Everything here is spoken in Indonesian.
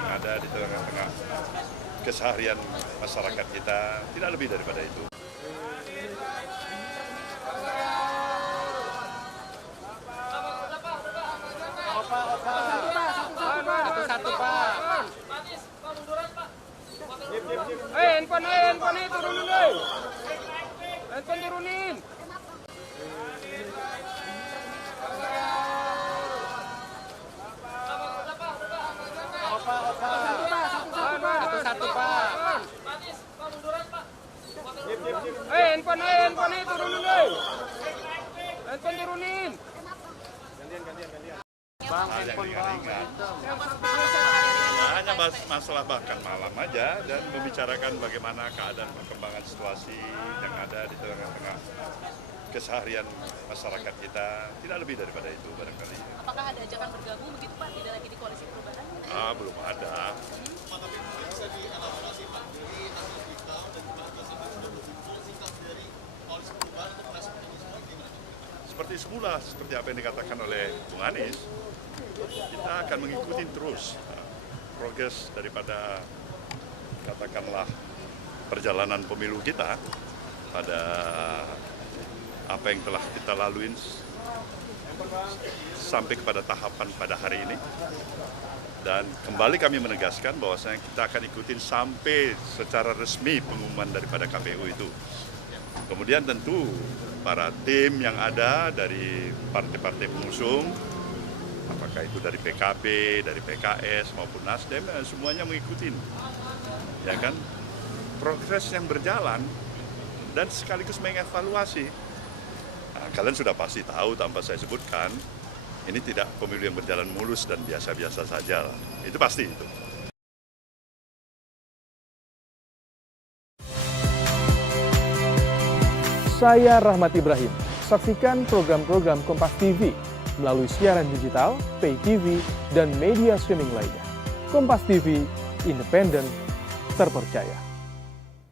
yang ada di tengah-tengah keseharian masyarakat kita, tidak lebih daripada itu. Satu-satu, Pak. Handphone turunin, handphone turunin. Satu-satu, Pak. Handphone turunin, handphone turunin. Bang, handphone bang. Hanya masalah bahkan malam aja dan membicarakan bagaimana keadaan perkembangan situasi yang ada di tengah-tengah keseharian masyarakat kita, tidak lebih daripada itu barangkali. Apakah ada ajakan bergabung begitu Pak, tidak lagi di koalisi perubahan? Belum ada. Seperti semula, seperti apa yang dikatakan oleh Bung Anies, kita akan mengikuti terus progres daripada katakanlah perjalanan pemilu kita pada apa yang telah kita lalui sampai kepada tahapan pada hari ini. Dan kembali kami menegaskan bahwasanya kita akan ikutin sampai secara resmi pengumuman daripada KPU itu. Kemudian tentu para tim yang ada dari partai-partai pengusung, apakah itu dari PKB, dari PKS maupun Nasdem, semuanya mengikuti, ya kan, progres yang berjalan dan sekaligus mengevaluasi. Nah, kalian sudah pasti tahu tanpa saya sebutkan, ini tidak pemilu yang berjalan mulus dan biasa-biasa saja. Itu pasti itu. Saya Rahmat Ibrahim. Saksikan program-program Kompas TV melalui siaran digital, pay TV, dan media streaming lainnya. Kompas TV, independen, terpercaya.